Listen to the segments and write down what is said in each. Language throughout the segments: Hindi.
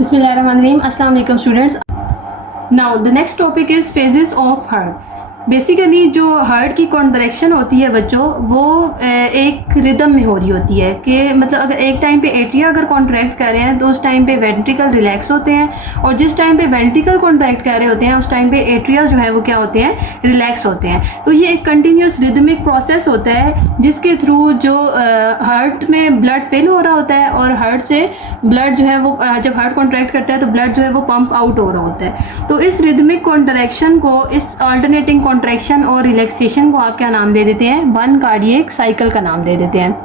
बिस्मिल्लाहिर्रहमानिर्रहीम। अस्सलाम वालेकुम students. Now the next topic is phases of heart. Basically जो हार्ट की कॉन्ट्रैक्शन होती है बच्चों, वो एक रिदम में हो रही होती है कि मतलब अगर एक टाइम पे एट्रिया अगर कॉन्ट्रैक्ट कर रहे हैं तो उस टाइम पे वेंट्रिकल रिलैक्स होते हैं, और जिस टाइम पे वेंट्रिकल कॉन्ट्रैक्ट कर रहे होते हैं उस टाइम पे एट्रिया जो है वो क्या होते हैं, रिलैक्स होते हैं। तो ये एक कंटिन्यूस रिदमिक प्रोसेस होता है जिसके थ्रू जो हार्ट में ब्लड फिल हो रहा होता है, और हार्ट से ब्लड जो है वो जब हार्ट कॉन्ट्रैक्ट करता है तो ब्लड जो है वो पंप आउट हो रहा होता है। तो इस रिदमिक कॉन्ट्रैक्शन को, इस अल्टरनेटिंग कॉन्ट्रैक्शन और रिलैक्सेशन को आप क्या नाम दे देते हैं, वन कार्डियक साइकिल का नाम दे देते हैं।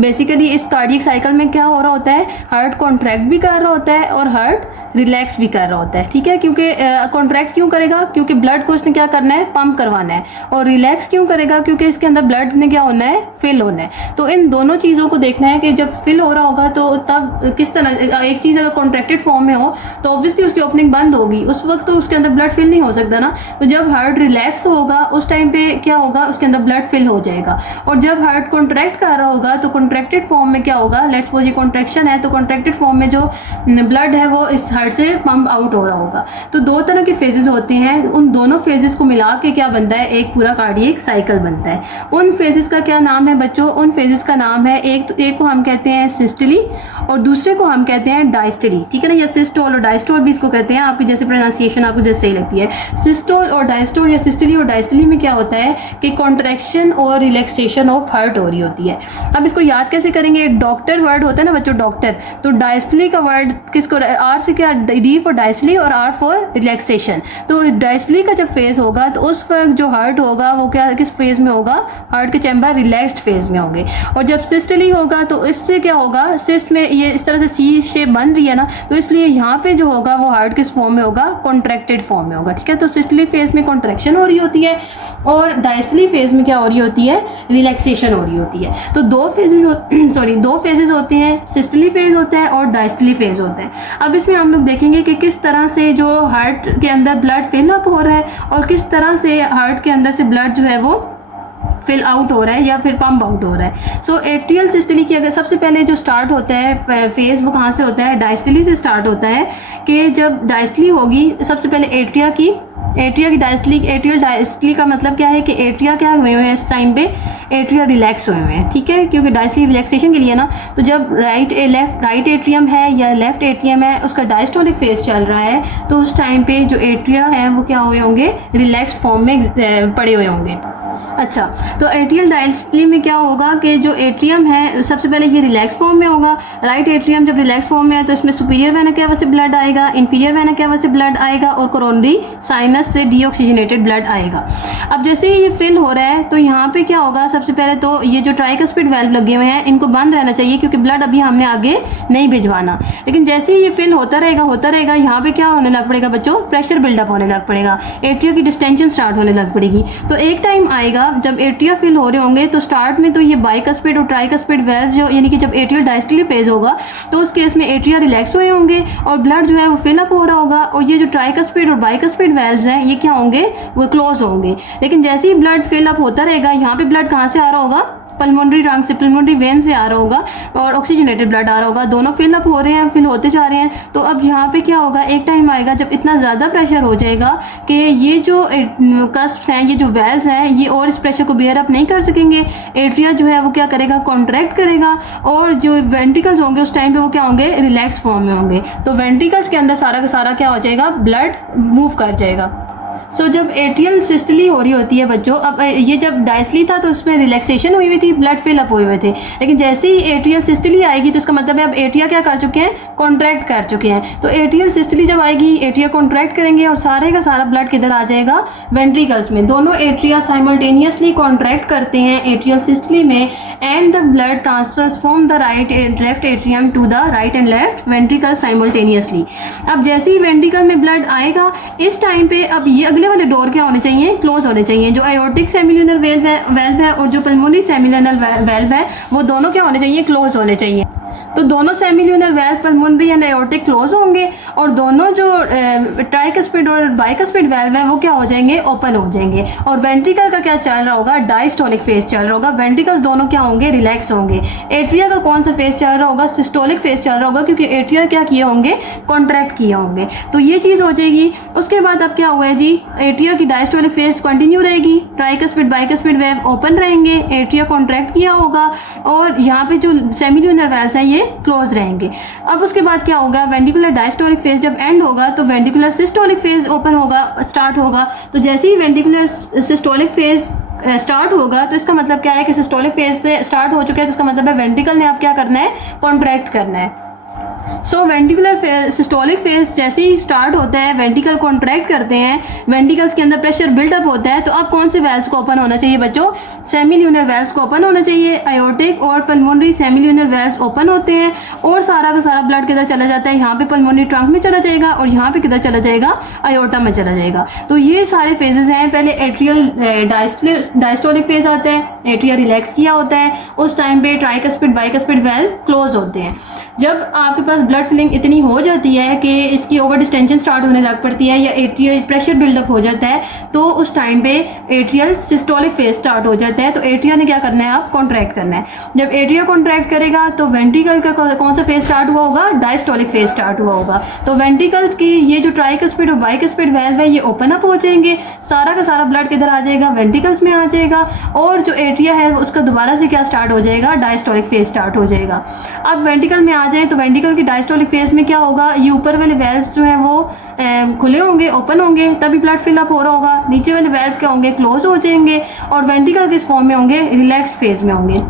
बेसिकली इस कार्डियक साइकिल में क्या हो रहा होता है, हार्ट कॉन्ट्रैक्ट भी कर रहा होता है और हार्ट रिलैक्स भी कर रहा होता है। ठीक है, क्योंकि कॉन्ट्रैक्ट क्यों करेगा, क्योंकि ब्लड को इसने क्या करना है, पंप करवाना है। और रिलैक्स क्यों करेगा, क्योंकि इसके अंदर ब्लड ने क्या होना है, फिल होना है। तो इन दोनों चीज़ों को देखना है कि जब फिल हो रहा होगा तो तब किस तरह, एक चीज़ अगर कॉन्ट्रैक्टेड फॉर्म में हो तो ऑब्वियसली उसकी ओपनिंग बंद होगी, उस वक्त तो उसके अंदर ब्लड फिल नहीं हो सकता ना। तो जब हार्ट रिलैक्स होगा उस टाइम पे क्या होगा, उसके अंदर ब्लड फिल हो जाएगा। और जब हार्ट कॉन्ट्रैक्ट कर रहा होगा तो कॉन्ट्रैक्टेड फॉर्म में क्या होगा, लेट्स सपोज ये कॉन्ट्रैक्शन है, तो कॉन्ट्रैक्टेड फॉर्म में जो ब्लड है वो इस हार्ट से पंप आउट हो रहा होगा। तो दो तरह के फेजेस होते हैं, उन दोनों फेजेस को मिला के क्या बनता है, एक पूरा कार्डियक साइकिल बनता है। उन फेजेस का क्या नाम है बच्चों, उन फेजेस का नाम है, एक को हम कहते हैं सिस्टली और दूसरे को हम कहते हैं डायस्टली। ठीक है ना, या सिस्टोल और डायस्टोल भी इसको कहते हैं, आपकी जैसे प्रोनाउंसिएशन आपको जैसे सही लगती है। सिस्टोल और डायस्टोल या सिस्टली और डायस्टली में क्या होता है कि कॉन्ट्रैक्शन और रिलैक्सेशन ऑफ हार्ट हो रही होती है। अब इसको याद कैसे करेंगे, डॉक्टर वर्ड होता है ना बच्चों, डॉक्टर, तो डायस्टली का वर्ड किसको, आर से क्या, डी फॉर डायस्टली और आर फॉर रिलैक्सेशन। तो डायस्टली का जब फेज होगा तो उस वक्त जो हार्ट होगा वो क्या, किस फेज में होगा, हार्ट के चैम्बर रिलैक्स्ड फेज में होंगे। और जब सिस्टली होगा तो इससे क्या होगा, सिस में ये इस तरह से सी शेप बन रही है ना, तो इसलिए यहाँ पे जो होगा वो हार्ट किस फॉर्म में होगा, कॉन्ट्रैक्टेड फॉर्म में होगा। ठीक है, तो सिस्टली फेज में कॉन्ट्रैक्शन हो रही होती है और डायस्टली फेज में क्या हो रही होती है, रिलैक्सेशन हो रही होती है। तो दो फेजेस होते हैं, सिस्टली फेज होता है और डायस्टली फेज होता है। अब इसमें हम लोग देखेंगे कि किस तरह से जो हार्ट के अंदर ब्लड फिल अप हो रहा है और किस तरह से हार्ट के अंदर से ब्लड जो है वो फिल आउट हो रहा है या फिर पंप आउट हो रहा है। सो एट्रियल सिस्टली की अगर सबसे पहले जो स्टार्ट होता है फेज वो कहाँ से होता है, डायस्टली से स्टार्ट होता है। कि जब डायस्टली होगी सबसे पहले एट्रिया की डायस्टली, एट्रियल डायस्टली का मतलब क्या है कि एट्रिया क्या हुए हैं इस टाइम पे, एट्रिया रिलैक्स हुए हैं। ठीक है, क्योंकि डायस्टली रिलैक्सेशन के लिए ना, तो जब राइट एट्रियम है या लेफ्ट एट्रियम है उसका डायस्टोलिक फेज चल रहा है तो उस टाइम पे जो एट्रिया है वो क्या हुए होंगे, रिलैक्स्ड फॉर्म में पड़े हुए होंगे। अच्छा, तो एट्रियल डायस्टली में क्या होगा कि जो एट्रियम है सबसे पहले ये रिलैक्स फॉर्म में होगा। राइट एट्रियम जब रिलैक्स फॉर्म में है तो इसमें सुपीरियर वेना कैवा से ब्लड आएगा, इंफीरियर वेना कैवा से ब्लड आएगा और कोरोनरी साइनस से डीऑक्सीजनेटेड ब्लड आएगा। अब जैसे ही ये फिल हो रहा है तो यहाँ पे क्या होगा, सबसे पहले तो ये जो ट्राइकस्पिड वाल्व लगे हुए हैं इनको बंद रहना चाहिए क्योंकि ब्लड अभी हमने आगे नहीं भिजवाना। लेकिन जैसे ही ये फिल होता रहेगा यहाँ पे क्या होने लग पड़ेगा बच्चों, प्रेशर बिल्डअप होने लग पड़ेगा, एट्रिया की डिस्टेंशन स्टार्ट होने लग पड़ेगी। तो एक टाइम आएगा जब एट्रिया फिल हो रहे होंगे तो स्टार्ट में तो ये बाइकस्पिड और ट्राइकस्पिड वाल्व जो, यानी कि जब एट्रियल डायस्टली फेज होगा तो उस केस में एट्रिया रिलैक्स हुए होंगे और ब्लड जो है वो फिल अप हो रहा होगा, और ये जो ट्राइकस्पिड और बाइकस्पिड वाल्व्स हैं ये क्या होंगे, वो क्लोज होंगे। लेकिन जैसे ही ब्लड फिल अप होता रहेगा, यहाँ पे ब्लड कहाँ से आ रहा होगा, पल्मोनरी रंग से, पल्मोनरी वेन से आ रहा होगा और ऑक्सीजनेटेड ब्लड आ रहा होगा, दोनों फिल अप हो रहे हैं, फिल होते जा रहे हैं। तो अब यहाँ पे क्या होगा, एक टाइम आएगा जब इतना ज़्यादा प्रेशर हो जाएगा कि ये जो कस्प्स हैं, ये जो वेल्स हैं, ये और इस प्रेशर को बेयर अप नहीं कर सकेंगे। एट्रिया जो है वो क्या करेगा, कॉन्ट्रैक्ट करेगा और जो वेंट्रिकल्स होंगे उस टाइम पे वो क्या होंगे, रिलैक्स फॉर्म में होंगे। तो वेंट्रिकल्स के अंदर सारा का सारा क्या हो जाएगा, ब्लड मूव कर जाएगा। जब एट्रियल सिस्टली हो रही होती है बच्चों, अब ये जब डायस्टली था तो उसमें रिलैक्सेशन हुई थी, ब्लड फिल अप हुए हुए थे। लेकिन जैसे ही एट्रियल सिस्टली आएगी तो इसका मतलब है अब एट्रिया क्या कर चुके हैं, कॉन्ट्रैक्ट कर चुके हैं। तो एट्रियल सिस्टली जब आएगी एट्रिया कॉन्ट्रैक्ट करेंगे और सारे का सारा ब्लड किधर आ जाएगा, वेंट्रिकल्स में। दोनों एट्रिया साइमल्टेनियसली कॉन्ट्रैक्ट करते हैं एट्रियल सिस्टली में, and the blood transfers from the right and left atrium to the right and left ventricle simultaneously. अब जैसे ही वेंट्रिकल में ब्लड आएगा इस टाइम पे अब ये अगले वाले डोर क्या होने चाहिए, क्लोज होने चाहिए। जो आयोटिक सेमिलुनर वेल्व है और जो पल्मोनरी सेमिलुनर वेल्व है वो दोनों क्या होने चाहिए, क्लोज होने चाहिए। तो दोनों semilunar valve pulmonary and aortic close होंगे और दोनों जो ट्राइकस्पिड और बाइकस्पिड वेल्व है वो क्या हो जाएंगे, ओपन हो जाएंगे। और वेंट्रिकल का क्या चल रहा होगा, डायस्टोलिक फेज चल रहा होगा। वेंट्रिकल्स दोनों क्या होंगे, रिलैक्स होंगे। एट्रिया का कौन सा फेज चल रहा होगा, सिस्टोलिक फेज चल रहा होगा, क्योंकि एट्रिया क्या किए होंगे, कॉन्ट्रैक्ट किए होंगे। तो ये चीज़ हो जाएगी। उसके बाद अब क्या हुआ है जी, एट्रिया की डायस्टोलिक फेज कंटिन्यू रहेगी, ट्राइकस्पिड बाइकस्पिड वेव ओपन रहेंगे, एट्रिया कॉन्ट्रैक्ट किया होगा और यहाँ पे जो सेमिल्यूनर वेल्व्स हैं ये क्लोज रहेंगे। अब उसके बाद क्या होगा, वेंट्रिकुलर डायस्टोलिक फेज जब एंड होगा तो वेंट्रिकुलर सिस्टोलिक फेज ओपन होगा, स्टार्ट होगा। तो जैसे ही वेंट्रिकुलर सिस्टोलिक फेज स्टार्ट होगा तो इसका मतलब क्या है कि सिस्टोलिक फेज से स्टार्ट हो चुका है, तो इसका मतलब है वेंट्रिकल ने अब क्या करना है, कॉन्ट्रैक्ट करना है। सो वेंट्रिकुलर सिस्टोलिक फेज जैसे ही स्टार्ट होता है, वेंट्रिकल कॉन्ट्रैक्ट करते हैं, वेंट्रिकल्स के अंदर प्रेशर बिल्डअप होता है। तो अब कौन से वेल्व्स को ओपन होना चाहिए बच्चों, सेमिल्यूनर वेल्व्स को ओपन होना चाहिए। आयोटिक और पल्मोनरी सेमिल्यूनर वेल्व्स ओपन होते हैं और सारा का सारा ब्लड किधर चला जाता है, यहाँ पे पल्मोनरी ट्रंक में चला जाएगा और यहाँ पे किधर चला जाएगा, आयोटा में चला जाएगा। तो ये सारे फेजेस हैं। पहले एट्रियल डायस्टोलिक फेज आता है, एट्रिया रिलैक्स किया होता है, उस टाइम पे ट्राइकस्पिड बाइकस्पिड वेल्व क्लोज होते हैं। जब आपके पास ब्लड फिलिंग इतनी हो जाती है कि इसकी ओवर डिस्टेंशन स्टार्ट होने लग पड़ती है या एट्रियल प्रेशर बिल्डअप हो जाता है, तो उस टाइम पे एट्रियल सिस्टोलिक फेज स्टार्ट हो जाता है। तो एट्रिया ने क्या करना है, आप कॉन्ट्रैक्ट करना है। जब एट्रिया कॉन्ट्रैक्ट करेगा तो वेंट्रिकल का कौन सा फेज स्टार्ट हुआ होगा, डायस्टोलिक फेज स्टार्ट हुआ होगा। तो वेंट्रिकल्स की ये जो ट्राइकस्पिड और बाइकस्पिड वेल्व है ये ओपन अप हो जाएंगे, सारा का सारा ब्लड किधर आ जाएगा, वेंट्रिकल्स में आ जाएगा और जो एट्रिया है उसका दोबारा से क्या स्टार्ट हो जाएगा, डायस्टोलिक फेज स्टार्ट हो जाएगा। अब वेंट्रिकल में आ जाए तो वेंट्रिकल की डायस्टोलिक फेज में क्या होगा, ये ऊपर वाले वेल्व्स जो है वो खुले होंगे, ओपन होंगे, तभी ब्लड फिलअप हो रहा होगा। नीचे वाले वेल्व क्या होंगे, क्लोज हो जाएंगे और वेंट्रिकल किस फॉर्म में होंगे, रिलैक्स्ड फेज में होंगे।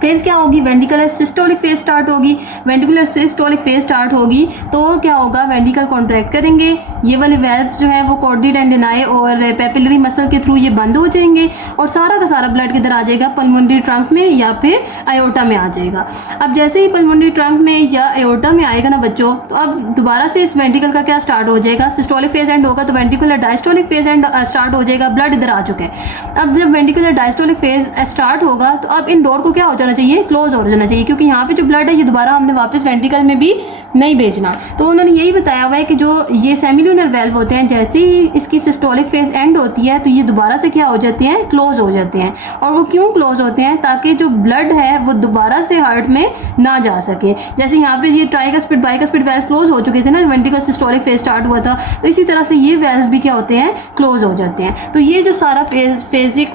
फिर क्या होगी, वेंट्रिकुलर सिस्टोलिक फेज स्टार्ट होगी। वेंट्रिकुलर सिस्टोलिक फेज स्टार्ट होगी तो क्या होगा, वेंट्रिकल कॉन्ट्रैक्ट करेंगे, ये वाले वेल्व्स जो है वो कॉर्डी टेंडिनाई और पेपिलरी मसल के थ्रू ये बंद हो जाएंगे और सारा का सारा ब्लड किधर आ जाएगा, पल्मोनरी ट्रंक में या फिर आयोटा में आ जाएगा। अब जैसे ही पल्मोनरी ट्रंक में या आयोटा में आएगा ना बच्चों, तो अब दोबारा से इस वेंट्रिकल का क्या स्टार्ट हो जाएगा, सिस्टोलिक फेज एंड होगा तो ventricular diastolic phase and start हो जाएगा, ब्लड इधर आ चुके हैं। अब जब वेंट्रिकुलर डायस्टोलिक फेज स्टार्ट होगा तो अब इन डोर को क्या हो जाना चाहिए, क्लोज हो जाना चाहिए, क्योंकि यहाँ पे जो ब्लड है ये दोबारा हमने वापस वेंट्रिकल में भी नहीं भेजना। तो उन्होंने यही बताया हुआ है कि जो ये सेमिल्यूनर वेल्व होते हैं, जैसे ही इसकी सिस्टोलिक फेज एंड होती है तो ये दोबारा से क्या हो जाते हैं, क्लोज हो जाते हैं। और वो क्यों क्लोज होते हैं, ताकि जो ब्लड है वो दोबारा से हार्ट में ना जा सके। जैसे यहाँ पे ये ट्राइकस्पिड बाइकस्पिड वेल्व क्लोज हो चुके थे ना, वेंट्रिकल सिस्टोलिक फेज स्टार्ट हुआ था, तो इसी तरह से ये वेल्व भी क्या होते हैं, क्लोज हो जाते हैं। तो ये जो सारा फेजिक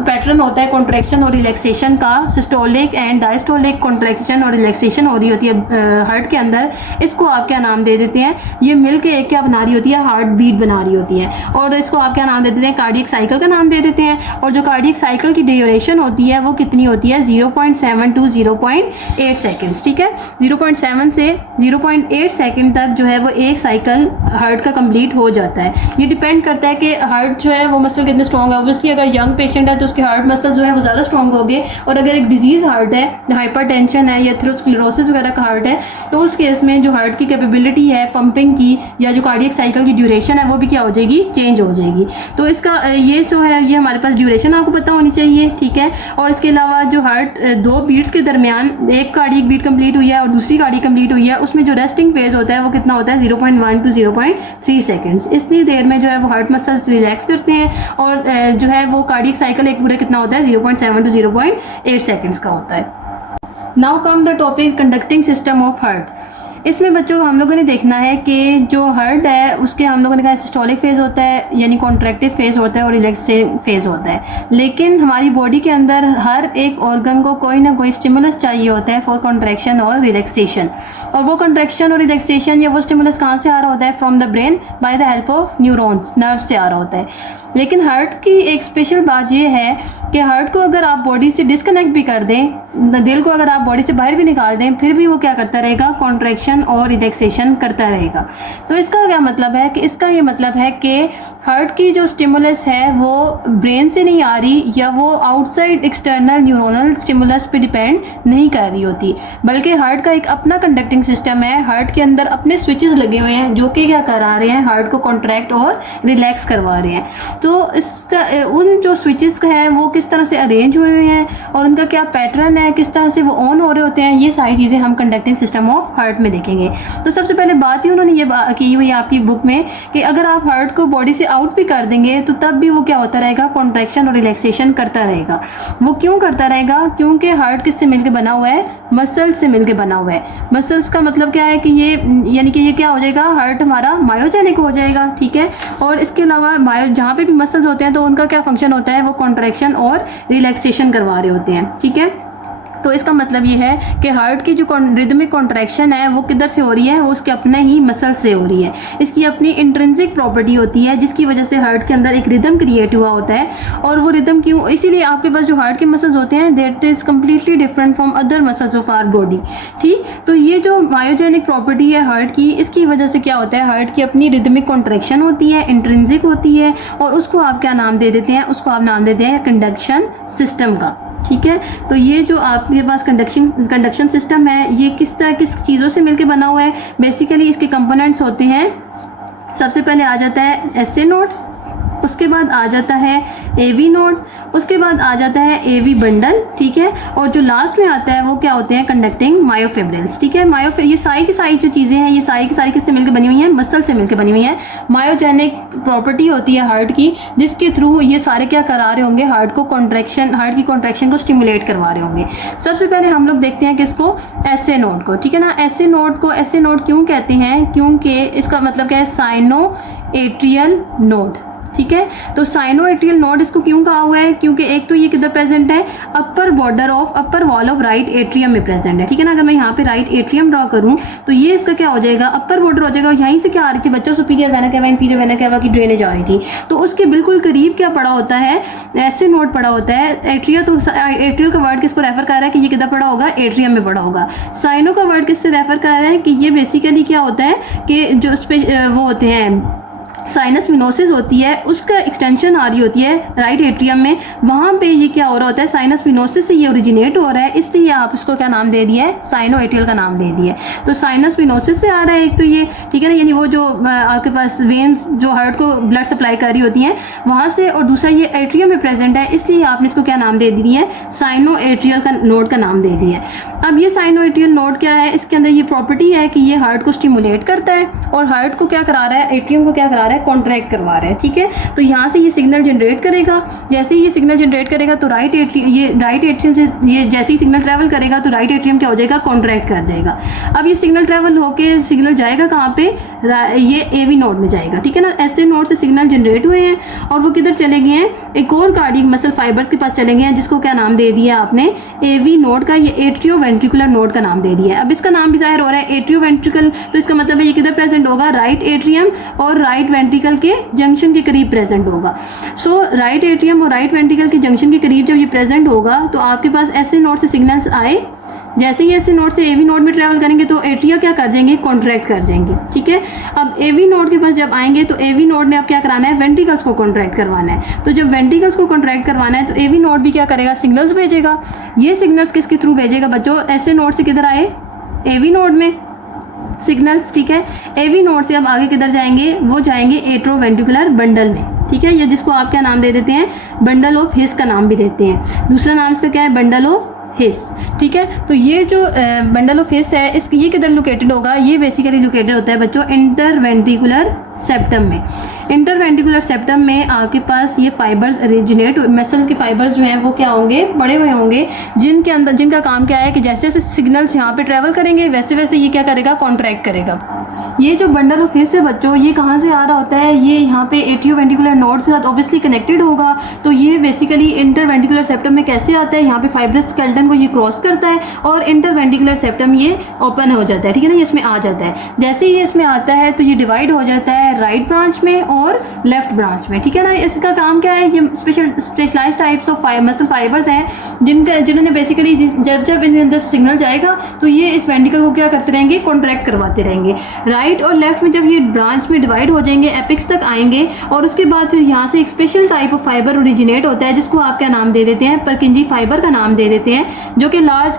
पैटर्न होता है कॉन्ट्रैक्शन और रिलैक्सेशन का, सिस्टोलिक एंड डायस्टोलिक कॉन्ट्रैक्शन और रिलैक्सेशन हो रही होती है हार्ट के अंदर, इसको आप क्या नाम दे देते हैं, ये मिलके एक क्या बना रही होती है, हार्ट बीट बना रही होती है। और इसको आप क्या नाम दे देते हैं, कार्डियक साइकिल का नाम दे देते हैं। और जो कार्डियक साइकिल की ड्यूरेशन होती है वो कितनी होती है, 0.7 to 0.8 सेकेंड्स। ठीक है, 0.7 से 0.8 सेकेंड तक जो है वो एक साइकिल हार्ट का कंप्लीट हो जाता है। ये डिपेंड करता है कि हार्ट जो है वो मसल कितने स्ट्रॉन्ग है। ऑब्वियसली अगर यंग पेशेंट है तो उसके हार्ट मसल जो है वो ज़्यादा स्ट्रॉन्ग होंगे, और अगर एक डिजीज़ हार्ट है, हाइपरटेंशन है या एथेरोस्क्लेरोसिस वगैरह का हार्ट है, तो उस केस में जो हार्ट की कैपेबिलिटी है पंपिंग की या जो कार्डियक साइकिल की ड्यूरेशन है वो भी क्या हो जाएगी, चेंज हो जाएगी। तो इसका ये जो है ये हमारे पास ड्यूरेशन आपको पता होनी चाहिए। ठीक है, और इसके अलावा जो हार्ट दो बीट्स के दरमियान एक कार्डियक बीट कंप्लीट हुई है और दूसरी कार्डियक कंप्लीट हुई है, उसमें जो रेस्टिंग फेज होता है वो कितना होता है, 0.1 to 0.3 सेकेंड्स। इतनी देर में जो है वो हार्ट मसल्स रिलैक्स करते हैं और जो है वो कार्डियक साइकिल एक पूरा कितना होता है, 0.7 to 0.8 सेकेंड्स का होता है। Now come the topic conducting system of heart. इसमें बच्चों हम लोगों ने देखना है कि जो हार्ट है उसके हम लोगों ने कहा सिस्टोलिक फेज होता है यानी कॉन्ट्रैक्टिव फेज होता है और रिलैक्सिंग फेज होता है। लेकिन हमारी बॉडी के अंदर हर एक ऑर्गन को कोई ना कोई स्टिमुलस चाहिए होता है फॉर कॉन्ट्रैक्शन और रिलैक्सेशन। और वो कॉन्ट्रैक्शन और रिलैक्सेशन या वो स्टिमुलस कहाँ से आ रहा होता है, from the brain by the help of neurons, nerve से आ रहा होता है। लेकिन हार्ट की एक स्पेशल बात ये है कि हार्ट को अगर आप बॉडी से डिस्कनेक्ट भी कर दें, दिल को अगर आप बॉडी से बाहर भी निकाल दें, फिर भी वो क्या करता रहेगा, कॉन्ट्रैक्शन कॉन्ट्रैक्शन और रिलैक्सेशन करता रहेगा। तो इसका क्या मतलब है कि इसका ये मतलब है कि हार्ट की जो स्टिमुलस है वो ब्रेन से नहीं आ रही या वो आउटसाइड एक्सटर्नल न्यूरोनल स्टिमुलस पे डिपेंड नहीं कर रही होती, बल्कि हार्ट का एक अपना कंडक्टिंग सिस्टम है। हार्ट के अंदर अपने स्विचेस लगे हुए हैं जो कि क्या करा रहे हैं, हार्ट को कॉन्ट्रैक्ट और रिलैक्स करवा रहे हैं। तो उन जो स्विचेस हैं वो किस तरह से अरेंज हुए हुए हैं और उनका क्या पैटर्न है, किस तरह से वो ऑन हो रहे होते हैं, ये सारी चीज़ें हम कंडक्टिंग सिस्टम ऑफ हार्ट में देखेंगे। तो सबसे पहले बात ही उन्होंने ये की हुई है आपकी बुक में कि अगर आप हार्ट को बॉडी से आउट भी कर देंगे तो तब भी वो क्या होता रहेगा, कॉन्ट्रैक्शन और रिलैक्सेशन करता रहेगा। वो क्यों करता रहेगा? क्योंकि हार्ट किससे मिलकर बना हुआ है, मसल्स से मिलकर बना हुआ है। मसल्स का मतलब क्या है कि ये यानी कि ये क्या हो जाएगा, हार्ट हमारा मायोजेनिक हो जाएगा, ठीक है। और इसके अलावा जहाँ पे भी मसल्स होते हैं तो उनका क्या फंक्शन होता है, वो कॉन्ट्रैक्शन और रिलैक्सेशन करवा रहे होते हैं, ठीक है। तो इसका मतलब ये है कि हार्ट की जो रिदमिक कॉन्ट्रैक्शन है वो किधर से हो रही है, वो उसके अपने ही मसल से हो रही है। इसकी अपनी इंट्रिंसिक प्रॉपर्टी होती है जिसकी वजह से हार्ट के अंदर एक रिदम क्रिएट हुआ होता है। और वो रिदम क्यों, इसीलिए आपके पास जो हार्ट के मसल्स होते हैं that is completely different from other muscles of our body, ठीक। तो ये जो मायोजेनिक प्रॉपर्टी है हार्ट की, इसकी वजह से क्या होता है, हार्ट की अपनी रिदमिक कॉन्ट्रैक्शन होती है, इंट्रिंसिक होती है, और उसको आप क्या नाम दे देते हैं, उसको आप नाम देते हैं कंडक्शन सिस्टम का, ठीक है। तो ये जो आपके पास कंडक्शन सिस्टम है ये किस चीज़ों से मिलकर बना हुआ है, बेसिकली इसके कंपोनेंट्स होते हैं। सबसे पहले आ जाता है एसए नोड, उसके बाद आ जाता है एवी नोड, उसके बाद आ जाता है एवी बंडल, ठीक है। और जो लास्ट में आता है वो क्या होते हैं, कंडक्टिंग मायोफिब्रिल्स, ठीक है। ये सारी की सारी जो चीज़ें हैं ये सारी की सारी किससे मिलकर बनी हुई हैं, मसल से मिलकर बनी हुई हैं। मायोजेनिक प्रॉपर्टी होती है हार्ट की जिसके थ्रू ये सारे क्या करा रहे होंगे, हार्ट की कॉन्ट्रैक्शन को स्टिमुलेट करवा रहे होंगे। सबसे पहले हम लोग देखते हैं किसको, एसए नोड को, ठीक है ना। एसए नोड क्यों कहते हैं, क्योंकि इसका मतलब क्या है, साइनो एट्रियल नोड, ठीक है। तो साइनो एट्रियल नोड इसको क्यों कहा हुआ है, क्योंकि एक तो ये किधर प्रेजेंट है, अपर वॉल ऑफ राइट एट्रियम में प्रेजेंट है, ठीक है ना। अगर मैं यहाँ पे राइट एट्रियम ड्रॉ करूँ तो ये इसका क्या हो जाएगा, अपर बॉर्डर हो जाएगा। और यहीं से क्या आ रही थी बच्चों, superior vena cava inferior vena cava की ड्रेनेज आ रही थी। तो उसके बिल्कुल करीब क्या पड़ा होता है, ऐसे नोड पड़ा होता है। एट्रियल, तो एट्रियल का वर्ड किसको रेफर कर रहा है कि ये किधर पड़ा होगा, एट्रियम में पड़ा होगा। साइनो का वर्ड किससे रेफर कर रहा है कि ये बेसिकली क्या होता है कि जो वो होते हैं साइनस विनोसिस होती है, उसका एक्सटेंशन आ रही होती है राइट एट्रियम में, वहाँ पे ये क्या हो रहा होता है, साइनस विनोसिस से ये ओरिजिनेट हो रहा है, इसलिए आप इसको क्या नाम दे दिया है, साइनो एट्रियल का नाम दे दिया है। तो साइनस विनोसिस से आ रहा है एक तो ये, ठीक है ना, यानी वो जो आपके पास वेन्स जो हार्ट को ब्लड सप्लाई कर रही होती हैं वहाँ से, और दूसरा ये एट्रियम में प्रेजेंट है, इसलिए आपने इसको क्या नाम दे दिया है, साइनो एट्रियल का नोड का नाम दे दिया है। अब ये साइनो एट्रियल नोड क्या है, इसके अंदर ये प्रॉपर्टी है कि ये हार्ट को स्टिमुलेट करता है और हार्ट को क्या करा रहा है, एट्रियम को क्या करा रहा है, कॉन्ट्रैक्ट करवा रहा है, ठीक है। तो यहाँ से ये सिग्नल जनरेट करेगा, जैसे ही ये सिग्नल जनरेट करेगा तो राइट एट्रियम से ये जैसे ही सिग्नल ट्रैवल करेगा तो राइट एट्रियम क्या हो जाएगा, कॉन्ट्रैक्ट कर जाएगा। अब ये सिग्नल ट्रैवल होके सिग्नल जाएगा कहाँ पे, ये एवी नोड में जाएगा, ठीक है ना। ऐसे नोड से सिग्नल जनरेट हुए हैं और वो किधर चले गए हैं, एक और कार्डियक मसल फाइबर्स के पास चले गए हैं जिसको क्या नाम दे दिया आपने, एवी नोड का, ये एट्रियो वेंट्रिकुलर नोड का नाम दे दिया है। अब इसका नाम भी जाहिर हो रहा है एट्रियो वेंट्रिकल, तो इसका मतलब है ये किधर प्रेजेंट होगा, राइट एट्रियम और राइट वेंट्रिकल के जंक्शन के करीब प्रेजेंट होगा। सो राइट एट्रियम और राइट वेंट्रिकल के जंक्शन के करीब जब ये प्रेजेंट होगा तो आपके पास ऐसे नोड से सिग्नल्स आए, जैसे ही ऐसे नोड से एवी नोड में ट्रैवल करेंगे तो एट्रिया क्या कर जाएंगे, कॉन्ट्रैक्ट कर जाएंगे, ठीक है। अब एवी नोड के पास जब आएंगे तो एवी नोड ने अब क्या कराना है, वेंट्रिकल्स को कॉन्ट्रैक्ट करवाना है। तो जब वेंट्रिकल्स को कॉन्ट्रैक्ट करवाना है तो एवी नोड भी क्या करेगा, सिग्नल्स भेजेगा। ये सिग्नल्स किसके थ्रू भेजेगा बच्चों, ऐसे नोड से किधर आए, एवी नोड में सिग्नल्स, ठीक है। एवी नोड से अब आगे किधर जाएंगे, वो जाएंगे एट्रोवेंट्रिकुलर बंडल में, ठीक है। ये जिसको आप क्या नाम दे देते हैं, बंडल ऑफ हिस का नाम भी देते हैं। दूसरा नाम इसका क्या है, बंडल ऑफ हिस, ठीक है। तो ये जो बंडल ऑफ हिस है इसकी ये किधर लोकेटेड होगा, ये बेसिकली लोकेटेड होता है बच्चों इंटरवेंट्रिकुलर सेप्टम में। इंटरवेंट्रिकुलर सेप्टम में आपके पास ये फाइबर्स ओरिजिनेट, मसल्स के फाइबर्स जो हैं वो क्या होंगे, बड़े हुए होंगे, जिनके अंदर जिनका काम क्या है कि जैसे जैसे सिग्नल्स यहाँ पे ट्रैवल करेंगे वैसे वैसे ये क्या करेगा, कॉन्ट्रैक्ट करेगा। ये जो बंडल ऑफ हिस है बच्चों, ये कहाँ से आ रहा होता है, ये यहाँ पे एट्रियोवेंट्रिकुलर नोड से साथ ऑब्वियसली कनेक्टेड होगा। तो ये बेसिकली इंटरवेंट्रिकुलर सेप्टम में कैसे आता है, यहाँ पे फाइब्रस स्केलेटन लाइन को ये क्रॉस करता है और इंटरवेंट्रिकुलर सेप्टम ये ओपन हो जाता है, ठीक है ना, ये इसमें आ जाता है। जैसे ही इसमें आता है तो ये डिवाइड हो जाता है राइट ब्रांच में और लेफ्ट ब्रांच में, ठीक है ना। इसका काम क्या है, ये specialized types of muscle fibers हैं जिन्होंने बेसिकली जब इनके अंदर सिग्नल जाएगा तो ये इस वेंट्रिकल को क्या करते रहेंगे, कॉन्ट्रैक्ट करवाते रहेंगे। राइट और लेफ्ट में जब ये ब्रांच में डिवाइड हो जाएंगे, एपिक्स तक आएंगे और उसके बाद फिर यहाँ से एक special type of fibre originate होता है जिसको आप क्या नाम दे देते हैं, परकिंजी फाइबर का नाम दे देते हैं, जो कि लार्ज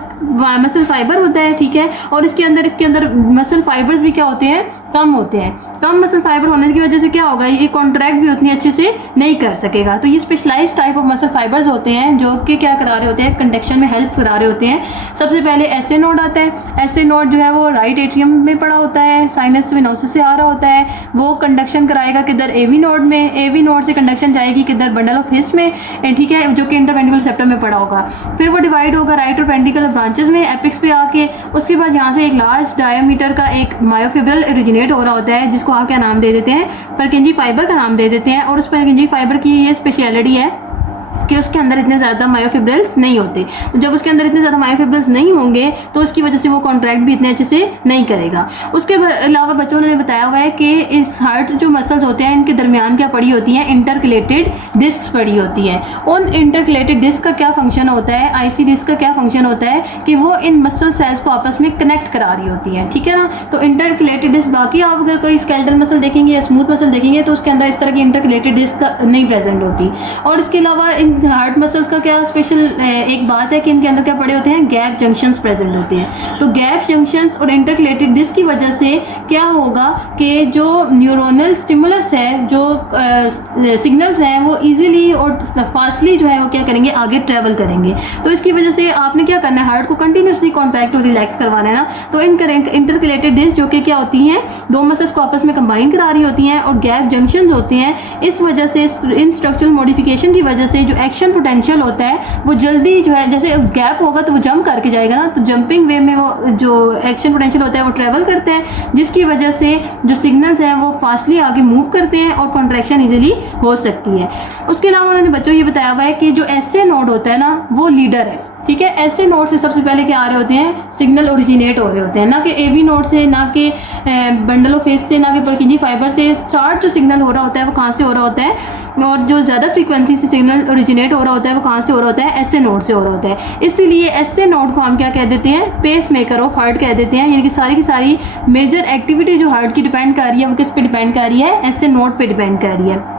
मसल फाइबर होता है, ठीक है। और इसके अंदर मसल फाइबर्स भी क्या होते हैं, कम होते हैं। कम मसल फाइबर होने की वजह से क्या होगा, ये कॉन्ट्रैक्ट भी उतनी अच्छे से नहीं कर सकेगा। तो ये specialized type of muscle fibers होते हैं जो कि क्या करा रहे होते हैं, कंडक्शन में हेल्प करा रहे होते हैं। सबसे पहले एसए नोड आता है। एसए नोड जो है वो राइट एट्रियम में पड़ा होता है, साइनस वेनोसिस से आ रहा होता है। वो कंडक्शन कराएगा किधर, एवी नोड में। एवी नोड से कंडक्शन जाएगी किधर, बंडल ऑफ हिस में, ठीक है, जो कि इंटरवेंट्रिकुलर सेप्टम में पड़ा होगा। फिर वो डिवाइड होगा राइट और वेंट्रिकुलर ब्रांचेस में, एपिक्स पे आके। उसके बाद यहाँ से एक लार्ज डायमीटर का एक मायोफिब्रिल ओरिजिनेट हो रहा होता है जिसको आप क्या नाम दे देते हैं, परकिंजी फाइबर का नाम दे देते हैं। और उस परकिंजी फाइबर की ये स्पेशलिटी है कि उसके अंदर इतने ज़्यादा मायोफिब्रिल्स नहीं होते। तो जब उसके अंदर इतने ज़्यादा मायोफिब्रिल्स नहीं होंगे तो उसकी वजह से वो कॉन्ट्रैक्ट भी इतने अच्छे से नहीं करेगा। उसके अलावा बच्चों ने बताया हुआ है कि इस हार्ट जो मसल्स होते हैं इनके दरमियान क्या पड़ी होती हैं, इंटरकलेटेड डिस्क पड़ी होती हैं। उन इंटरकलेटेड डिस्क का क्या फंक्शन होता है, आईसी डिस्क का क्या फंक्शन होता है कि वो इन मसल सेल्स को आपस में कनेक्ट करा रही होती हैं, ठीक है ना। तो इंटरकलेटेड डिस्क, बाकी आप अगर कोई स्केलेटल मसल देखेंगे या स्मूथ मसल देखेंगे तो उसके अंदर इस तरह की इंटरकलेटेड डिस्क नहीं प्रेजेंट होती। और इसके अलावा हार्ट मसल्स का क्या स्पेशल एक बात है कि इनके अंदर क्या पड़े होते हैं, गैप जंक्शंस प्रेजेंट होते हैं। तो गैप जंक्शंस और इंटरकलेटेड डिस्क की वजह से क्या होगा कि जो न्यूरोनल स्टिमुलस है, जो सिग्नल्स हैं वो इजीली और फास्टली जो है वो क्या करेंगे, आगे ट्रेवल करेंगे। तो इसकी वजह से आपने क्या करना है, हार्ट को कंटिन्यूसली कॉन्ट्रैक्ट और रिलैक्स करवाना है ना। तो इन इंटरकलेटेड डिस्क जो कि क्या होती हैं, दो मसल्स को आपस में कंबाइन करा रही होती हैं और गैप जंक्शंस होते हैं। इस वजह से इन स्ट्रक्चरल मॉडिफिकेशन की वजह से जो एक्शन पोटेंशियल होता है वो जल्दी जो है, जैसे गैप होगा तो वो जंप करके जाएगा ना, तो जंपिंग वे में वो जो एक्शन पोटेंशियल होता है वो ट्रेवल करते हैं, जिसकी वजह से जो सिग्नल्स हैं वो फास्टली आगे मूव करते हैं और कॉन्ट्रैक्शन इजीली हो सकती है। उसके अलावा उन्होंने बच्चों ये बताया हुआ है कि जो एसए नोड होता है ना वो लीडर है, ठीक है। एसए नोड से सबसे पहले क्या आ रहे होते हैं, सिग्नल ओरिजिनेट हो रहे होते हैं, ना कि एवी नोड से, ना कि बंडल ऑफ हिस से, ना कि परकिंजी फाइबर से। स्टार्ट जो सिग्नल हो रहा होता है वो कहाँ से हो रहा होता है, और जो ज़्यादा फ्रीक्वेंसी से सिग्नल ओरिजिनेट हो रहा होता है वो कहाँ से हो रहा होता है, एसए नोड से हो रहा होता है। इसीलिए एसए नोड को हम क्या कह देते हैं, पेस मेकर ऑफ हार्ट कह देते हैं। यानी कि सारी की सारी मेजर एक्टिविटी जो हार्ट की डिपेंड कर रही है वो किस पे डिपेंड कर रही है, एसए नोड पे डिपेंड कर रही है।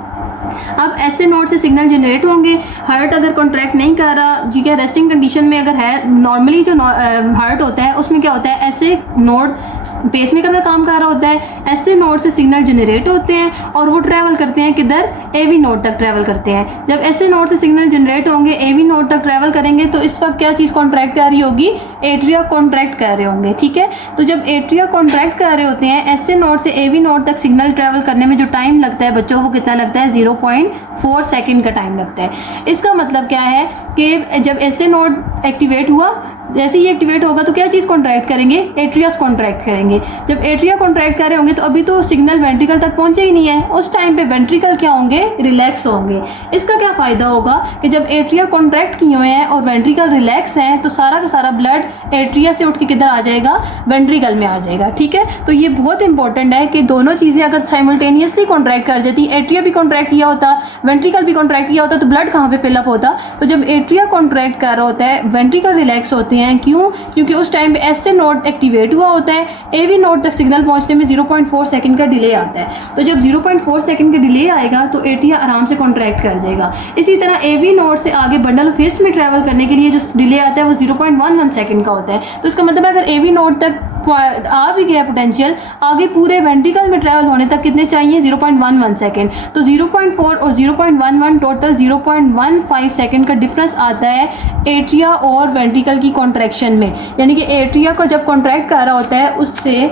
अब एसए नोड से सिग्नल जनरेट होंगे। हार्ट अगर कॉन्ट्रैक्ट नहीं कर रहा, जी क्या रेस्टिंग कंडीशन में अगर है, नॉर्मली जो हार्ट होता है उसमें क्या होता है, एसए नोड पेसमेकर का काम कर रहा होता है। एसए नोड से सिग्नल जनरेट होते हैं और वो ट्रैवल करते हैं किधर, एवी नोड तक ट्रैवल करते हैं। जब एसए नोड से सिग्नल जनरेट होंगे, एवी नोड तक ट्रैवल करेंगे तो इस वक्त क्या चीज़ कॉन्ट्रैक्ट कर रही होगी, एट्रिया कॉन्ट्रैक्ट कर रहे होंगे, ठीक है। तो जब एट्रिया कॉन्ट्रैक्ट कर रहे होते हैं, एसए नोड से एवी नोड तक सिग्नल ट्रैवल करने में जो टाइम लगता है बच्चों वो कितना लगता है, 0.4 सेकेंड का टाइम लगता है। इसका मतलब क्या है कि जब एसए नोड एक्टिवेट हुआ, जैसे ही एक्टिवेट होगा तो क्या चीज़ कॉन्ट्रैक्ट करेंगे, एट्रियास कॉन्ट्रैक्ट करेंगे। जब एट्रिया कॉन्ट्रैक्ट कर रहे होंगे तो अभी तो सिग्नल वेंट्रिकल तक पहुंचे ही नहीं है, उस टाइम पे वेंट्रिकल क्या होंगे, रिलैक्स होंगे। इसका क्या फ़ायदा होगा कि जब एट्रिया कॉन्ट्रैक्ट किए हुए हैं और वेंट्रिकल रिलैक्स हैं तो सारा का सारा ब्लड एट्रिया से उठ के किधर आ जाएगा, वेंट्रिकल में आ जाएगा, ठीक है। तो ये बहुत इंपॉर्टेंट है कि दोनों चीज़ें अगर साइमल्टेनियसली कॉन्ट्रैक्ट कर जाती, एट्रिया भी कॉन्ट्रैक्ट किया होता, वेंट्रिकल भी कॉन्ट्रैक्ट किया होता, तो ब्लड कहाँ पे फिलअप होता। तो जब एट्रिया कॉन्ट्रैक्ट कर रहा होता है, वेंट्रिकल रिलैक्स होते हैं, क्यों, क्योंकि उस टाइम पे एसए नोड एक्टिवेट हुआ होता है, एवी नोड तक सिग्नल पहुंचने में 0.4 सेकंड का डिले आता है। तो जब 0.4 सेकंड का डिले आएगा तो एट्रिया आराम से कॉन्ट्रैक्ट कर जाएगा। इसी तरह एवी नोड से आगे बंडल ऑफ हिस में ट्रैवल करने के लिए जो डिले आता है वो 0.11 सेकंड का होता है। तो इसका मतलब है अगर एवी नोड तक आ भी गया पोटेंशियल, आगे पूरे वेंट्रिकल में ट्रैवल होने तक कितने चाहिए, 0.11 सेकंड। तो 0.4 और 0.11 टोटल 0.15 सेकंड का डिफरेंस आता है एट्रिया और वेंट्रिकल की कॉन्ट्रैक्शन में। यानी कि एट्रिया को जब कॉन्ट्रैक्ट कर रहा होता है उससे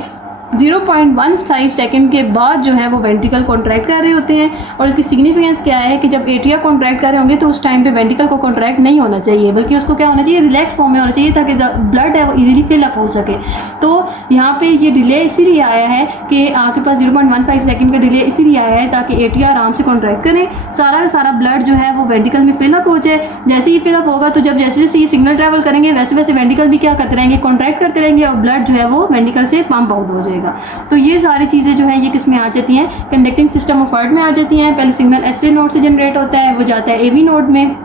0.15 सेकंड के बाद जो है वो वेंट्रिकल कॉन्ट्रैक्ट कर रहे होते हैं। और इसकी सिग्निफिकेंस क्या है कि जब एट्रिया कॉन्ट्रैक्ट कर रहे होंगे तो उस टाइम पे वेंट्रिकल को कॉन्ट्रैक्ट नहीं होना चाहिए, बल्कि उसको क्या होना चाहिए, रिलैक्स फॉर्म में होना चाहिए, ताकि ब्लड है वो इजीली फिल अप हो सके। तो यहाँ पे ये डिले इसीलिए आया है कि आपके पास 0.15 सेकंड का डिले इसीलिए आया है ताकि एट्रिया आराम से कॉन्ट्रैक्ट करें, सारा का सारा ब्लड जो है वो वेंट्रिकल में फिल अप हो जाए। जैसे ही फिल अप होगा तो जब जैसे जैसे ये सिग्नल ट्रैवल करेंगे वैसे वैसे वेंट्रिकल भी क्या करते रहेंगे, कॉन्ट्रैक्ट करते रहेंगे और ब्लड जो है वो वेंट्रिकल से पंप आउट हो जाएगा। तो ये सारी चीज़ें जो है ये किस में आ जाती हैं, कंडक्टिंग सिस्टम ऑफ हार्ट में आ जाती हैं। पहले सिग्नल एसए नोड से जनरेट होता है, वो जाता है एवी नोड में,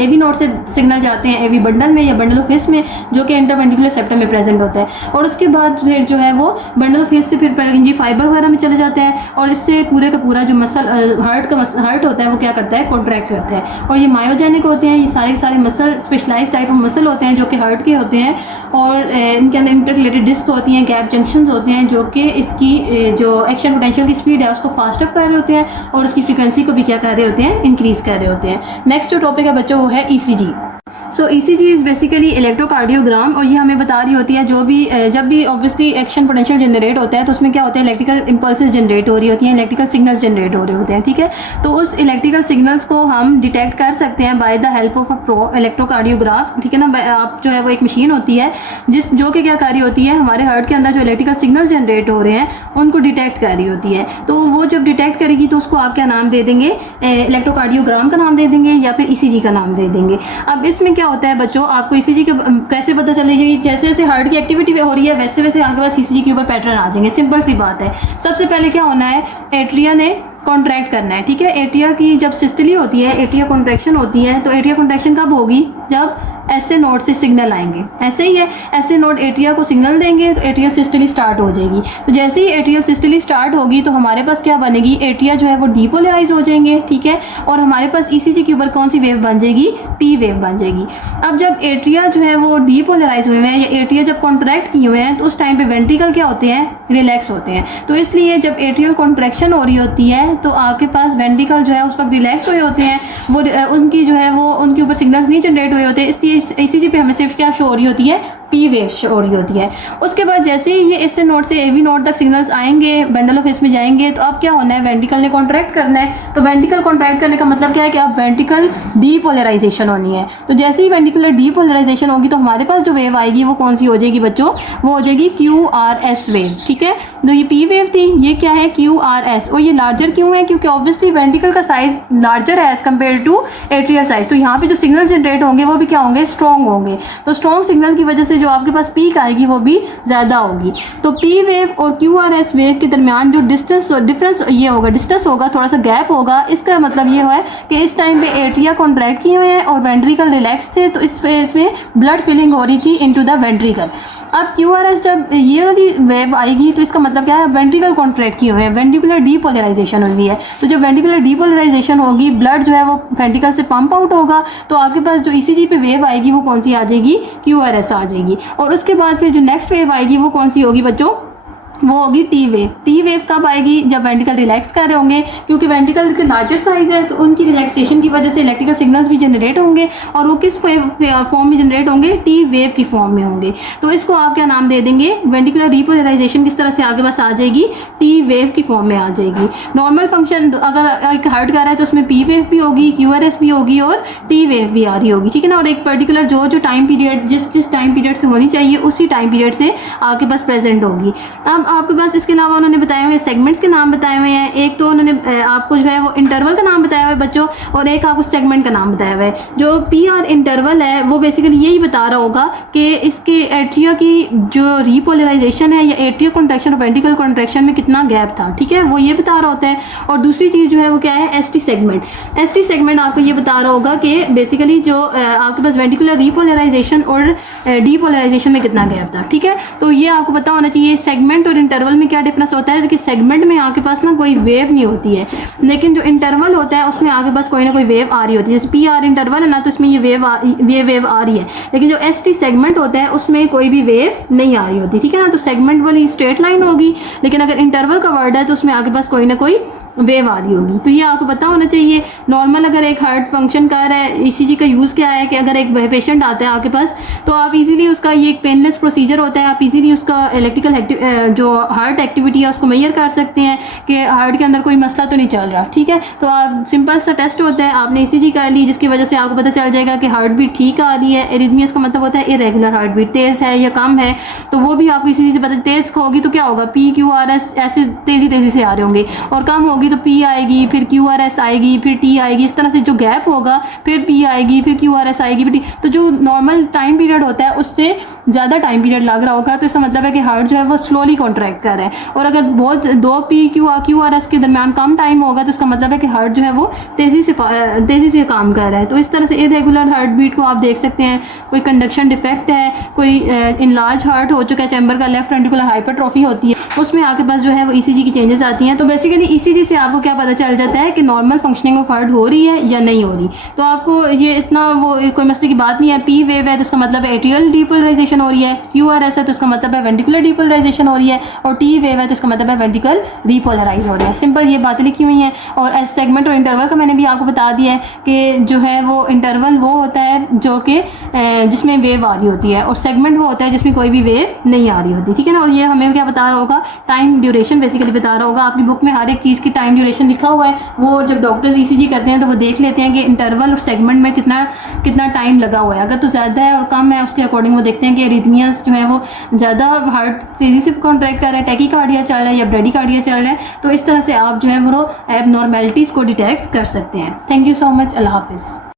एवी नोड से सिग्नल जाते हैं एवी बंडल में या बंडल ऑफ हिस में, जो कि इंटरवेंट्रिकुलर सेप्टम में प्रेजेंट होता है। और उसके बाद फिर जो है वो बंडल ऑफ हिस से फिर पैरेंजी फाइबर वगैरह में चले जाते हैं, और इससे पूरे का पूरा जो मसल हार्ट होता है वो क्या करता है, कॉन्ट्रैक्ट करता है। और ये मायोजेनिक होते हैं, ये सारे के सारे muscle specialized type of muscle होते हैं जो कि हार्ट के होते हैं, और इनके अंदर इंटररिलेटेड डिस्क होती हैं, गैप जंक्शंस होते हैं, जो कि इसकी जो एक्शन पोटेंशियल की स्पीड है उसको फास्ट अप कर रहे होते हैं और उसकी फ्रीक्वेंसी को भी क्या कर रहे होते हैं, इंक्रीज कर रहे होते हैं। नेक्स्ट जो टॉपिक है बच्चों वो है ECG. So ECG is basically electrocardiogram, और ये हमें बता रही होती है जब भी ऑब्वियसली एक्शन पोटेंशियल जनरेट होता है तो उसमें क्या होता है, इलेक्ट्रिकल इम्पल्सेस जनरेट हो रही होती हैं, इलेक्ट्रिकल सिग्नल्स जनरेट हो रहे होते हैं, ठीक है। तो उस इलेक्ट्रिकल सिग्नल्स को हम डिटेक्ट कर सकते हैं by the help of a electrocardiograph, ठीक है ना। आप जो है वो एक मशीन होती है जो कि क्या कर रही होती है, हमारे हार्ट के अंदर जो इलेक्ट्रिकल सिग्नल्स जनरेट हो रहे हैं उनको डिटेक्ट कर रही होती है। तो वो जब डिटेक्ट करेगी तो उसको आप क्या नाम दे देंगे, इलेक्ट्रोकार्डियोग्राम का नाम दे देंगे या फिर ईसीजी का नाम दे देंगे। अब इसमें क्या होता है बच्चों, आपको ईसीजी के कैसे पता चलेगी, जैसे जैसे हार्ट की एक्टिविटी हो रही है वैसे वैसे आपके पास ईसीजी के ऊपर पैटर्न आ जाएंगे। सिंपल सी बात है, सबसे पहले क्या होना है, एट्रिया ने कॉन्ट्रैक्ट करना है, ठीक है। एट्रिया की जब सिस्टली होती है, एट्रिया कॉन्ट्रैक्शन होती है, तो एट्रिया कॉन्ट्रैक्शन कब होगी, जब एसए नोड से सिग्नल आएंगे। ऐसे ही है, एसए नोड एट्रिया को सिग्नल देंगे तो एट्रियल सिस्टली स्टार्ट हो जाएगी। तो जैसे ही एट्रियल सिस्टली स्टार्ट होगी तो हमारे पास क्या बनेगी, एट्रिया जो है वो डीपोलराइज हो जाएंगे, ठीक है। और हमारे पास ईसीजी के ऊपर कौन सी वेव बन जाएगी, टी वेव बन जाएगी। अब जब एट्रिया जो है वो डीपोलराइज हुए हैं या एट्रिया जब कॉन्ट्रैक्ट किए हुए हैं तो उस टाइम पे वेंट्रिकल क्या होते हैं, रिलैक्स होते हैं। तो इसलिए जब एट्रियल कॉन्ट्रैक्शन हो रही होती है तो आपके पास वेंट्रिकल जो है उस वक्त रिलैक्स हुए होते हैं, वो उनकी जो है वो उनके ऊपर सिग्नल्स नहीं जनरेट हुए होते, इसलिए ईसीजी पे हमें सिर्फ क्या शो हो रही होती है, पी वेव शो हो रही होती है। उसके बाद जैसे ही ये इससे नोड से एवी नोड तक सिग्नल्स आएंगे, बंडल ऑफ हिस में जाएंगे, तो अब क्या होना है, वेंट्रिकल ने कॉन्ट्रैक्ट करना है। तो वेंट्रिकल कॉन्ट्रैक्ट करने का मतलब क्या है कि अब वेंट्रिकल डीपोलराइजेशन होनी है। तो जैसे ही वेंट्रिकुलर डीपोलराइजेशन होगी तो हमारे पास जो वेव आएगी वो कौन सी हो जाएगी बच्चों, वो हो जाएगी QRS वेव, ठीक है। तो ये पी वेव थी, ये क्या है, QRS। और ये लार्जर क्यों है, क्योंकि ऑब्वियसली वेंट्रिकल का साइज लार्जर है as compared to atrial size. तो यहाँ पे जो सिग्नल जनरेट होंगे वो भी क्या होंगे, स्ट्रॉन्ग होंगे। तो स्ट्रॉन्ग सिग्नल की वजह से जो आपके पास पीक आएगी वो भी ज़्यादा होगी। तो पी वेव और QRS वेव के दरमियान जो डिफरेंस ये होगा, डिस्टेंस होगा, थोड़ा सा गैप होगा। इसका मतलब ये है कि इस टाइम पे एट्रिया कॉन्ट्रैक्ट किए हुए हैं और वेंट्रिकल रिलैक्स थे, तो इस फेज में ब्लड फिलिंग हो रही थी इनटू द वेंट्रिकल। अब QRS जब ये वाली वेव आएगी तो इसका मतलब क्या है, वेंट्रिकल कॉन्ट्रैक्ट किए हुए हैं, वेंट्रिकुलर डीपोलराइजेशन हुई है। तो जब वेंट्रिकुलर डीपोलराइजेशन होगी, ब्लड जो है वो वेंट्रिकल से पंप आउट होगा, तो आपके पास जो ईसीजी पे वेव आएगी वो कौन सी आ जाएगी, QRS आ जाएगी। और उसके बाद फिर जो नेक्स्ट वेव आएगी वो कौन सी होगी बच्चों, वो होगी टी वेव। टी वेव कब आएगी, जब वेंट्रिकल रिलैक्स कर रहे होंगे, क्योंकि वेंट्रिकल के लार्जर साइज है तो उनकी रिलैक्सेशन की वजह से इलेक्ट्रिकल सिग्नल्स भी जनरेट होंगे, और वो किस फॉर्म में जनरेट होंगे, टी वेव की फॉर्म में होंगे। तो इसको आप क्या नाम दे देंगे, वेंट्रिकुलर डीपोलराइजेशन किस तरह से आगे बस आ जाएगी, टी वेव की फॉर्म में आ जाएगी। नॉर्मल फंक्शन अगर एक हार्ट का रहा है तो उसमें पी वेव भी होगी, QRS भी होगी और टी वेव भी आ रही होगी, ठीक है ना। और एक पर्टिकुलर जो टाइम पीरियड जिस टाइम पीरियड से होनी चाहिए उसी टाइम पीरियड से आपके पास प्रेजेंट होगी। अब आपके पास इसके अलावा उन्होंने बताए हुए सेगमेंट्स के नाम बताए हुए हैं। एक तो उन्होंने आपको जो है वो इंटरवल का नाम बताया हुआ है बच्चों, और एक आपको सेगमेंट का नाम बताया हुआ है। जो PR इंटरवल है वो बेसिकली यही बता रहा होगा कि इसके एट्रिया की जो रीपोलराइजेशन है या एट्रिया कॉन्ट्रैक्शन और वेंट्रिकल कॉन्ट्रैक्शन में कितना गैप था, ठीक है, वो ये बता रहा होता है। और दूसरी चीज़ जो है वो क्या है, ST सेगमेंट। ST सेगमेंट आपको ये बता रहा होगा कि बेसिकली जो आपके पास वेंट्रिकुलर रीपोलराइजेशन और डीपोलराइजेशन में कितना गैप था, ठीक है। तो ये आपको पता होना चाहिए। सेगमेंट और इंटरवल में क्या डिफरेंस होता है कि सेगमेंट में आपके पास ना कोई वेव नहीं होती है, लेकिन जो इंटरवल होता है उसमें आपके पास कोई ना कोई वेव आ रही होती है। जैसे PR इंटरवल है ना, तो इसमें ये वेव आ रही है, लेकिन जो ST सेगमेंट होता है उसमें कोई भी वेव नहीं आ रही होती, ठीक है ना। तो सेगमेंट वाली स्ट्रेट लाइन होगी, लेकिन अगर इंटरवल का वर्ड है तो उसमें आपके पास कोई ना कोई वेव आ रही होगी। तो ये आपको पता होना चाहिए। नॉर्मल अगर एक हार्ट फंक्शन कर रहा है, ईसीजी का यूज़ क्या है कि अगर एक पेशेंट आता है आपके पास तो आप इजीली उसका, ये एक पेनलेस प्रोसीजर होता है, आप इजीली उसका इलेक्ट्रिकल जो हार्ट एक्टिविटी है उसको मेजर कर सकते हैं कि हार्ट के अंदर कोई मसला तो नहीं चल रहा, ठीक है। तो आप सिंपल सा टेस्ट होता है, आपने ईसीजी कर ली जिसकी वजह से आपको पता चल जाएगा कि हार्ट बीट ठीक आ रही है। एरिथमियास का मतलब होता है इरेगुलर हार्ट बीट, तेज़ है या कम है, तो वो भी आपको ईसीजी से पता। तेज़ होगी तो क्या होगा, PQRS ऐसे तेज़ी से आ रहे होंगे, और कम होगी तो P आएगी, फिर QRS आएगी, फिर T आएगी। इस तरह से जो गैप होगा फिर P आएगी, फिर QRS आएगी, फिर T। तो जो नॉर्मल टाइम पीरियड होता है उससे ज़्यादा टाइम पीरियड लग रहा होगा, तो इसका मतलब है कि हार्ट जो है वो स्लोली कॉन्ट्रैक्ट कर रहा है। और अगर बहुत 2 PQRS के दरमियान कम टाइम होगा तो इसका मतलब है कि हार्ट जो है वो तेज़ी से काम कर रहा है। तो इस तरह से इरेगुलर हार्ट बीट को आप देख सकते हैं। कोई कंडक्शन डिफेक्ट है, कोई इनलार्ज हार्ट हो चुका है, चैम्बर का लेफ्ट वेंट्रिकुलर हाइपरट्रॉफी होती है, उसमें आपके पास जो है वो ईसीजी की चेंजेस आती हैं। तो बेसिकली ईसीजी से आपको क्या पता चल जाता है कि नॉर्मल फंक्शनिंग ऑफ हार्ट हो रही है या नहीं हो रही। तो आपको ये इतना वो कोई मसले की बात नहीं है। P वेव है तो उसका मतलब है एट्रियल डीपोलराइजेशन हो रही है, QRS है तो उसका मतलब है वेंट्रिकुलर डीपोलराइजेशन हो रही है, और T वेव है तो उसका मतलब है वेंट्रिकल रीपोलराइज हो रहा है। सिंपल ये बातें लिखी हुई हैं। और एस सेगमेंट और इंटरवल का मैंने भी आपको बता दिया है कि जो है वो इंटरवल वो होता है जो कि जिसमें वेव आ रही होती है, और सेगमेंट वो होता है जिसमें कोई भी वेव नहीं आ रही होती, ठीक है ना। और ये हमें क्या बता रहा होगा, टाइम ड्यूरेशन बेसिकली बता रहा होगा। अपनी बुक में हर एक चीज़ की टाइम ड्यूरेशन लिखा हुआ है। वो जब डॉक्टर्स ईसीजी करते हैं तो वो देख लेते हैं कि इंटरवल और सेगमेंट में कितना टाइम लगा हुआ है। अगर तो ज़्यादा है और कम है उसके अकॉर्डिंग वो देखते हैं कि एरिथमियास जो है वो ज़्यादा हार्ट तेज़ी से कॉन्ट्रैक्ट कर रहा है, टैकीकार्डिया चल रहा है या ब्रेडीकार्डिया चल रहा है। तो इस तरह से आप जो है वो एबनॉर्मेलिटीज़ को डिटेक्ट कर सकते हैं। Thank you so much. Allah हाफिज़।